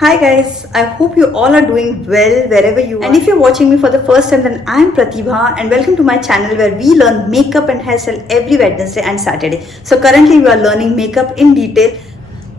Hi guys, I hope you all are doing well wherever you are. And if you're watching me for the first time, then I'm Pratibha and welcome to my channel where we learn makeup and hairstyle every Wednesday and Saturday. So currently we are learning makeup in detail.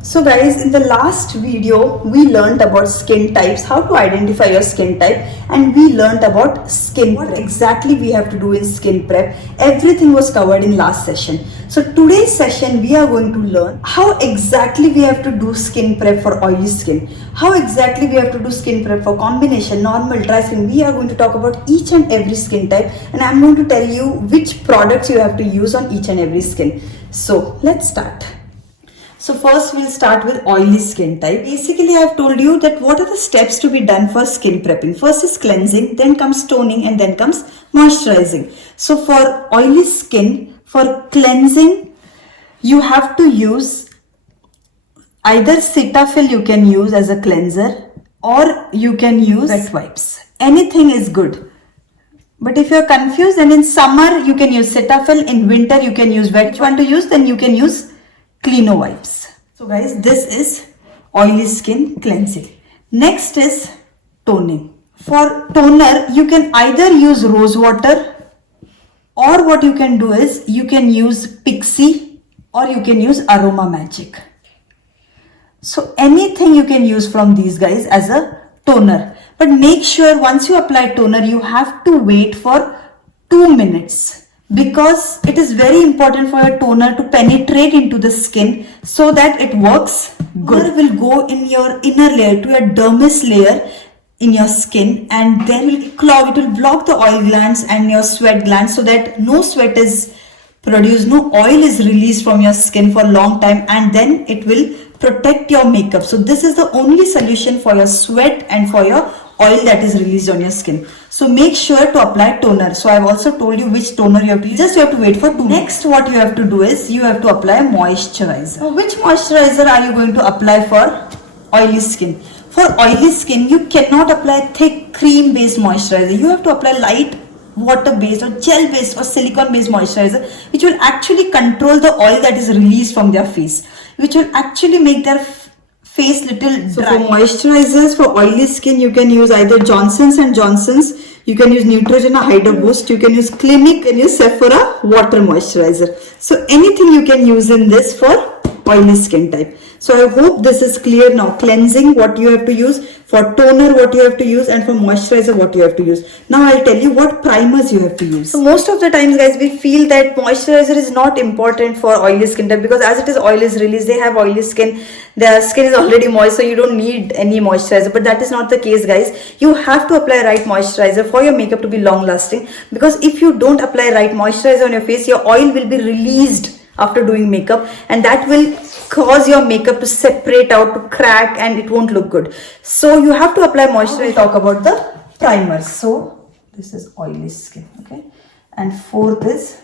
So guys, in the last video, we learned about skin types, how to identify your skin type, and we learned about skin prep. What exactly we have to do in skin prep. Everything was covered in last session. So today's session, we are going to learn how exactly we have to do skin prep for oily skin. How exactly we have to do skin prep for combination, normal, dry skin. We are going to talk about each and every skin type, and I'm going to tell you which products you have to use on each and every skin. So let's start. So first we'll start with oily skin type. Basically I have told you that what are the steps to be done for skin prepping. First is cleansing, then comes toning, and then comes moisturizing. So for oily skin, for cleansing, you have to use either Cetaphil you can use as a cleanser, or you can use wet wipes. Anything is good. But if you're confused, then in summer you can use Cetaphil, in winter you can use wet. Which one to use? Then you can use Cleano wipes. So guys, this is oily skin cleansing. Next is toning. For toner, you can either use rose water, or what you can do is you can use Pixie, or you can use Aroma Magic. So anything you can use from these guys as a toner. But make sure once you apply toner, you have to wait for 2 minutes. Because it is very important for your toner to penetrate into the skin so that it works good. Toner will go in your inner layer, to your dermis layer in your skin, and then it will block the oil glands and your sweat glands so that no sweat is produced, no oil is released from your skin for a long time, and then it will protect your makeup. So this is the only solution for your sweat and for your oil that is released on your skin. So make sure to apply toner. So I've also told you which toner you have to use. Just you have to wait for 2 minutes. Next, what you have to do is you have to apply moisturizer. Now, which moisturizer are you going to apply for oily skin? For oily skin, you cannot apply thick cream based moisturizer. You have to apply light water based or gel based or silicone based moisturizer, which will actually control the oil that is released from their face, which will actually make their face little dry. So for moisturizers for oily skin, you can use either Johnson's & Johnson's, you can use Neutrogena Hydro Boost, you can use Clinique, and use Sephora water moisturizer. So anything you can use in this for oily skin type. So I hope this is clear now. Cleansing, what you have to use, for toner what you have to use, and for moisturizer what you have to use. Now I'll tell you what primers you have to use. So most of the times guys, we feel that moisturizer is not important for oily skin type, because as it is oil is released, they have oily skin, their skin is already moist, so you don't need any moisturizer. But that is not the case guys. You have to apply right moisturizer for your makeup to be long lasting, because if you don't apply right moisturizer on your face, your oil will be released after doing makeup, and that will cause your makeup to separate out, to crack, and it won't look good. So you have to apply moisturizer. We'll talk about the primers. So this is oily skin, okay, and fourth is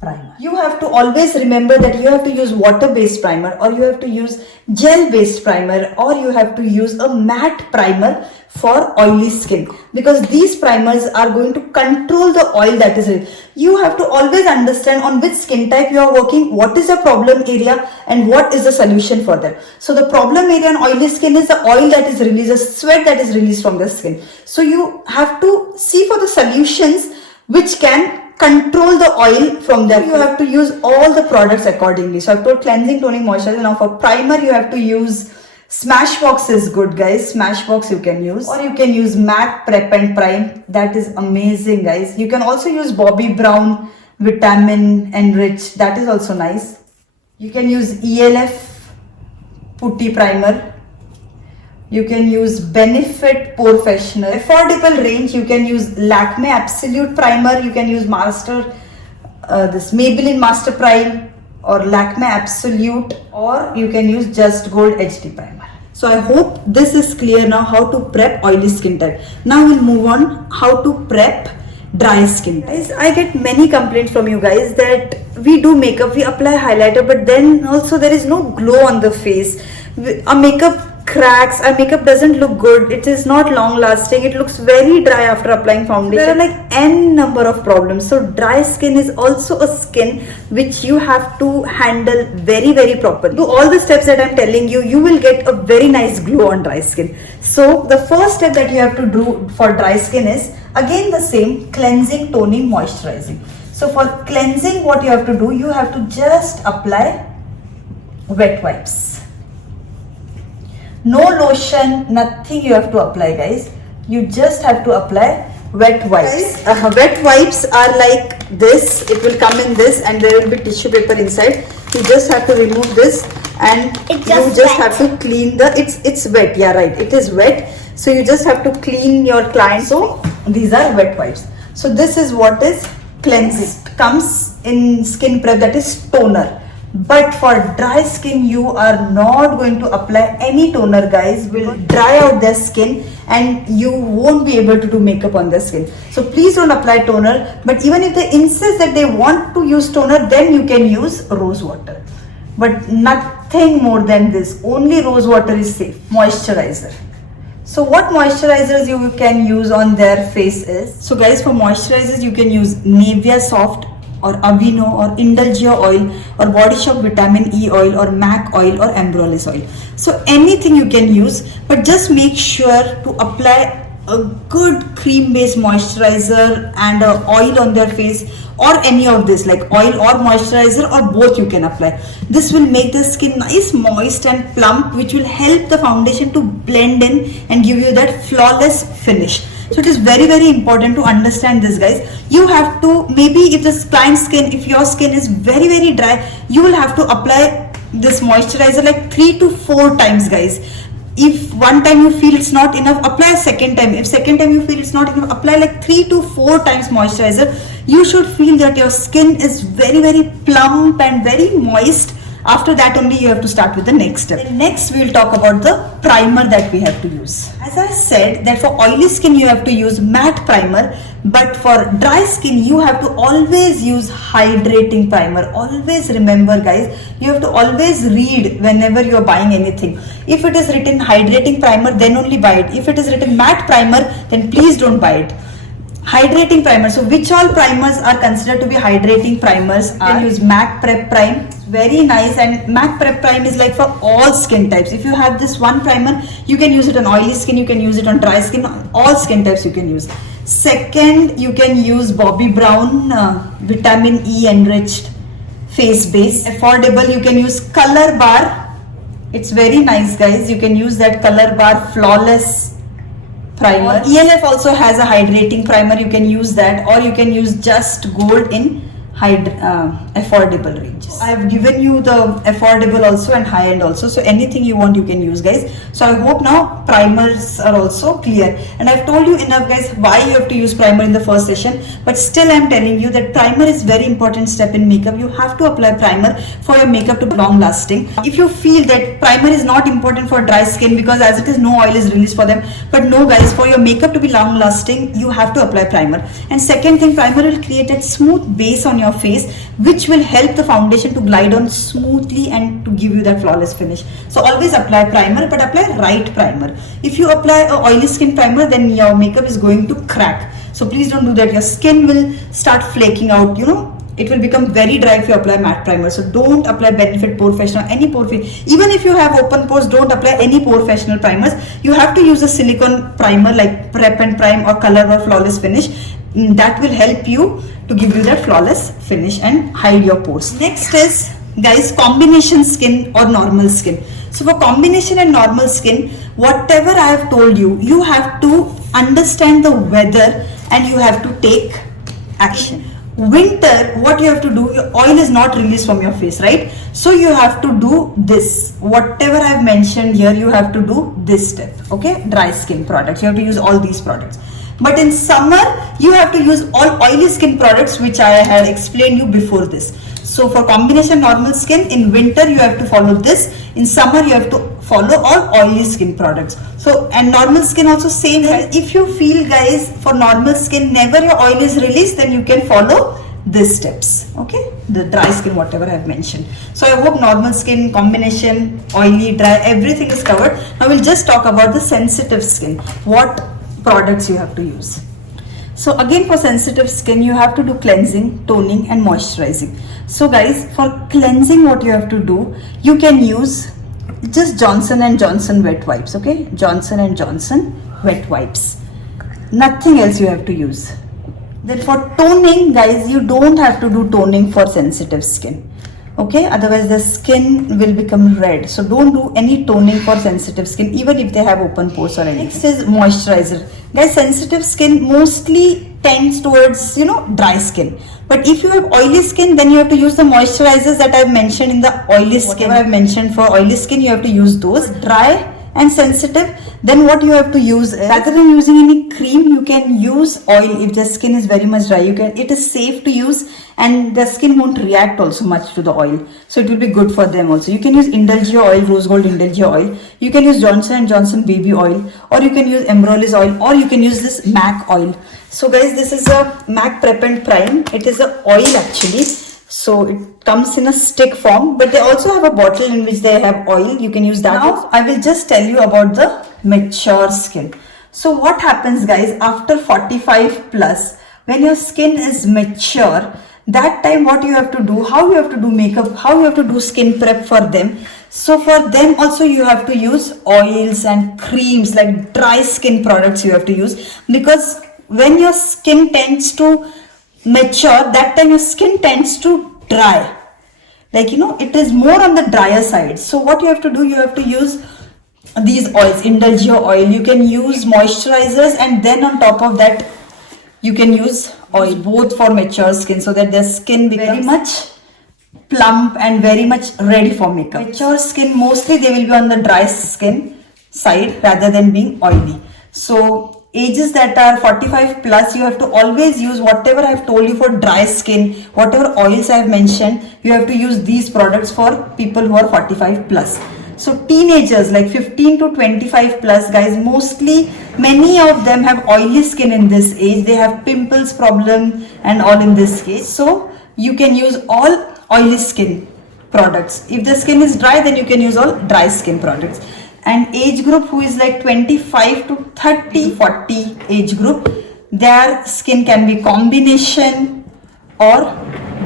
primer. You have to always remember that you have to use water based primer, or you have to use gel based primer, or you have to use a matte primer for oily skin, because these primers are going to control the oil that is in. You have to always understand on which skin type you are working, what is the problem area, and what is the solution for that. So the problem area on oily skin is the oil that is released, the sweat that is released from the skin. So you have to see for the solutions which can control the oil from there. You have to use all the products accordingly. So I've told cleansing, toning, moisturizer. Now for primer, you have to use Smashbox is good guys. Smashbox you can use, or you can use MAC Prep and Prime. That is amazing guys. You can also use Bobbi Brown Vitamin Enrich. That is also nice. You can use ELF Putty Primer. You can use Benefit Professional. Affordable range, you can use Lakme Absolute Primer. You can use this Maybelline Master Prime, or Lakme Absolute, or you can use Just Gold HD Primer. So I hope this is clear now how to prep oily skin type. Now we'll move on how to prep dry skin. Guys, I get many complaints from you guys that we do makeup, we apply highlighter, but then also there is no glow on the face. Our makeup cracks, our makeup doesn't look good, it is not long lasting, it looks very dry after applying foundation. There are like n number of problems. So dry skin is also a skin which you have to handle very properly. Do all the steps that I'm telling you, you will get a very nice glow on dry skin. So the first step that you have to do for dry skin is again the same: cleansing, toning, moisturizing. So for cleansing, what you have to do, you have to just apply wet wipes. No lotion, nothing you have to apply, guys. You just have to apply wet wipes. Wet wipes are like this. It will come in this and there will be tissue paper inside. You just have to remove this and you just have to clean the, it's wet, yeah, right, it is wet. So you just have to clean your client. So these are wet wipes. So this is what is cleansing. It comes in skin prep, that is toner. But for dry skin, you are not going to apply any toner, guys. Will dry out their skin and you won't be able to do makeup on their skin. So please don't apply toner. But even if they insist that they want to use toner, then you can use rose water. But nothing more than this. Only rose water is safe. Moisturizer. So what moisturizers you can use on their face is, so guys, for moisturizers you can use Nivea Soft or Aveeno or Indulgia oil or Body Shop Vitamin E oil or MAC oil or Ambrolis oil. So anything you can use, but just make sure to apply a good cream based moisturizer and oil on their face, or any of this like oil or moisturizer, or both you can apply. This will make the skin nice, moist and plump, which will help the foundation to blend in and give you that flawless finish. So it is very important to understand this, guys. You have to, maybe if this client's skin, if your skin is very dry, you will have to apply this moisturizer like 3 to 4 times, guys. If one time you feel it's not enough, apply a second time. If second time you feel it's not enough, apply like 3 to 4 times moisturizer. You should feel that your skin is very plump and very moist. After that only you have to start with the next step. And next we will talk about the primer that we have to use. As I said that for oily skin you have to use matte primer, but for dry skin you have to always use hydrating primer. Always remember, guys, you have to always read whenever you are buying anything. If it is written hydrating primer, then only buy it. If it is written matte primer, then please don't buy it. Hydrating primer. So which all primers are considered to be hydrating primers? You can use MAC Prep Prime. Very nice. And MAC Prep Prime is like for all skin types. If you have this one primer, you can use it on oily skin, you can use it on dry skin, all skin types you can use. Second, you can use Bobbi Brown Vitamin E Enriched Face Base. Affordable, you can use Color Bar. It's very nice, guys. You can use that Color Bar Flawless primer. ELF also has a hydrating primer. You can use that, or you can use Just Gold in affordable ranges. I have given you the affordable also and high end also, so anything you want you can use, guys. So I hope now primers are also clear, and I've told you enough, guys, why you have to use primer in the first session, but still I'm telling you that primer is very important step in makeup. You have to apply primer for your makeup to be long lasting. If you feel that primer is not important for dry skin because as it is no oil is released for them, but no, guys, for your makeup to be long lasting you have to apply primer. And second thing, primer will create a smooth base on your face, which will help the foundation to glide on smoothly and to give you that flawless finish. So always apply primer, but apply right primer. If you apply a oily skin primer, then your makeup is going to crack. So please don't do that. Your skin will start flaking out, you know. It will become very dry if you apply matte primer. So don't apply Benefit Professional, any pore. Even if you have open pores, don't apply any professional primers. You have to use a silicone primer like Prep and Prime or Color or Flawless Finish. That will help you to give you that flawless finish and hide your pores. Next is, guys, combination skin or normal skin. So for combination and normal skin, whatever I have told you, you have to understand the weather and you have to take action. Winter, what you have to do, your oil is not released from your face, right? So you have to do this. Whatever I have mentioned here, you have to do this step. Okay, dry skin products, you have to use all these products. But in summer, you have to use all oily skin products, which I had explained you before this. So for combination normal skin, in winter you have to follow this. In summer you have to follow all oily skin products. So, and normal skin also same. If you feel, guys, for normal skin never your oil is released, then you can follow these steps. Okay, the dry skin, whatever I have mentioned. So I hope normal skin, combination, oily, dry, everything is covered. Now we'll just talk about the sensitive skin, what products you have to use. So again, for sensitive skin, you have to do cleansing, toning and moisturizing. So guys, for cleansing, what you have to do, you can use just Johnson & Johnson wet wipes. Okay, Johnson & Johnson wet wipes, nothing else you have to use. Then for toning, guys, you don't have to do toning for sensitive skin. Okay, otherwise the skin will become red. So don't do any toning for sensitive skin, even if they have open pores or anything. Next is moisturizer. Guys, sensitive skin mostly tends towards, dry skin. But if you have oily skin, then you have to use the moisturizers that I've mentioned in the oily skin. Whatever I've mentioned for oily skin, you have to use those. Dry and sensitive, then what you have to use is, rather than using any cream, you can use oil. If the skin is very much dry, it is safe to use, and the skin won't react also much to the oil, so it will be good for them also. You can use Indulgea oil, rose gold Indulgea oil, you can use Johnson & Johnson baby oil, or you can use Embrolis oil, or you can use this MAC oil. So guys, this is a MAC Prep and Prime. It is a oil actually. So it comes in a stick form, but they also have a bottle in which they have oil. You can use that. Now I will just tell you about the mature skin. So what happens, guys, after 45 plus, when your skin is mature, that time what you have to do, how you have to do makeup, how you have to do skin prep for them. So for them also you have to use oils and creams, like dry skin products you have to use, because when your skin tends to mature, that time your skin tends to dry, it is more on the drier side. So what you have to do, you have to use these oils, Indulgea oil, you can use moisturizers, and then on top of that you can use oil, both for mature skin, so that their skin becomes very much plump and very much ready for makeup. Mature skin, mostly they will be on the dry skin side rather than being oily. So ages that are 45 plus, you have to always use whatever I have told you for dry skin, whatever oils I have mentioned, you have to use these products for people who are 45 plus. So teenagers like 15 to 25 plus, guys, mostly many of them have oily skin in this age. They have pimples problem and all in this case. So you can use all oily skin products. If the skin is dry, then you can use all dry skin products. And age group who is like 25 to 30, 40 age group, their skin can be combination or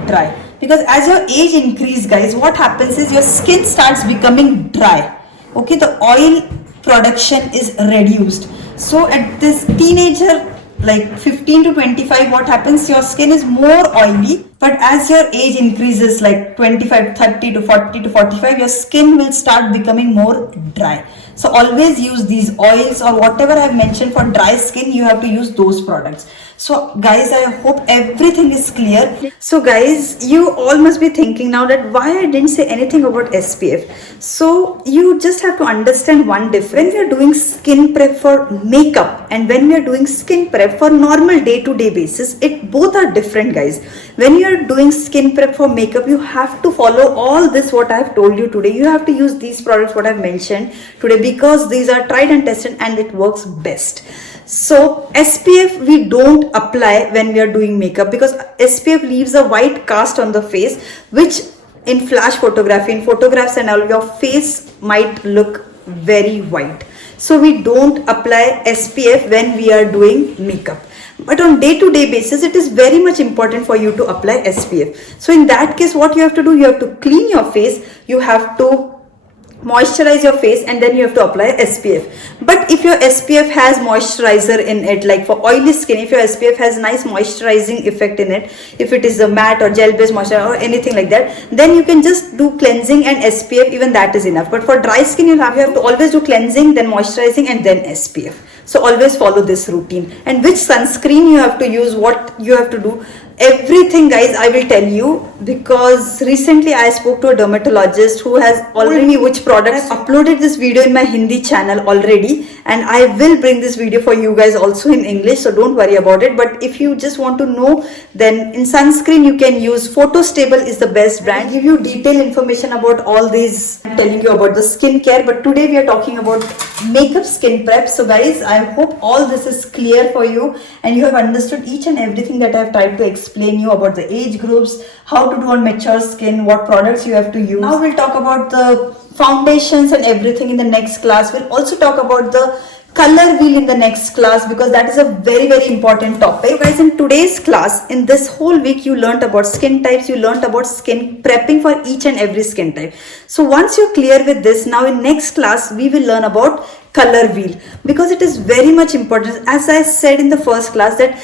dry. Because as your age increase, guys, what happens is your skin starts becoming dry. Okay, the oil production is reduced. So at this teenager, like 15 to 25, what happens, your skin is more oily, but as your age increases, like 25, 30 to 40 to 45, your skin will start becoming more dry. So always use these oils or whatever I have mentioned for dry skin, you have to use those products. So guys, I hope everything is clear. So guys, you all must be thinking now that why I didn't say anything about SPF. So you just have to understand one difference. When we are doing skin prep for makeup and when we are doing skin prep for normal day-to-day basis, it both are different, guys. When you are doing skin prep for makeup, you have to follow all this what I have told you today. You have to use these products what I have mentioned today, because these are tried and tested and it works best. So SPF we don't apply when we are doing makeup, because SPF leaves a white cast on the face, which in flash photography, in photographs and all, your face might look very white. So we don't apply SPF when we are doing makeup. But on day-to-day basis, it is very much important for you to apply SPF. So in that case, what you have to do, you have to clean your face, you have to moisturize your face, and then you have to apply SPF. But if your SPF has moisturizer in it, like for oily skin, if your SPF has nice moisturizing effect in it, if it is a matte or gel based moisturizer or anything like that, then you can just do cleansing and SPF, even that is enough. But for dry skin, you have to always do cleansing, then moisturizing, and then SPF. So always follow this routine. And which sunscreen you have to use, what you have to do, everything, guys, I will tell you, because recently I spoke to a dermatologist who has already told me which products. I uploaded this video in my Hindi channel already, and I will bring this video for you guys also in English, so don't worry about it. But if you just want to know, then in sunscreen you can use Photostable is the best brand. I'll give you detailed information about all these. I'm telling you about the skincare, but today we are talking about makeup skin prep. So guys, I hope all this is clear for you and you have understood each and everything that I have tried to explain explain you about the age groups, how to do on mature skin, what products you have to use. Now we'll talk about the foundations and everything in the next class. We'll also talk about the color wheel in the next class because that is a very important topic. So guys, in today's class, in this whole week, you learned about skin types, you learned about skin prepping for each and every skin type. So once you're clear with this, now in next class we will learn about color wheel because it is very much important. As I said in the first class, that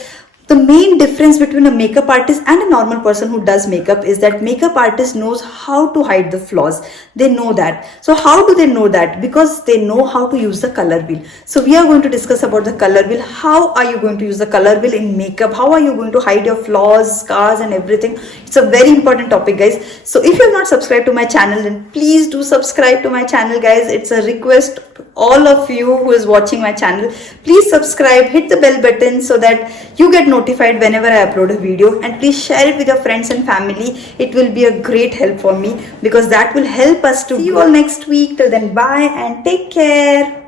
the main difference between a makeup artist and a normal person who does makeup is that makeup artist knows how to hide the flaws. They know that. So how do they know that? Because they know how to use the color wheel. So we are going to discuss about the color wheel. How are you going to use the color wheel in makeup? How are you going to hide your flaws, scars and everything? It's a very important topic, guys. So if you have not subscribed to my channel, then please do subscribe to my channel, guys. It's a request to all of you who is watching my channel. Please subscribe, hit the bell button so that you get notified whenever I upload a video, and please share it with your friends and family. It will be a great help for me because that will help us to see you all next week. Till then, bye and take care.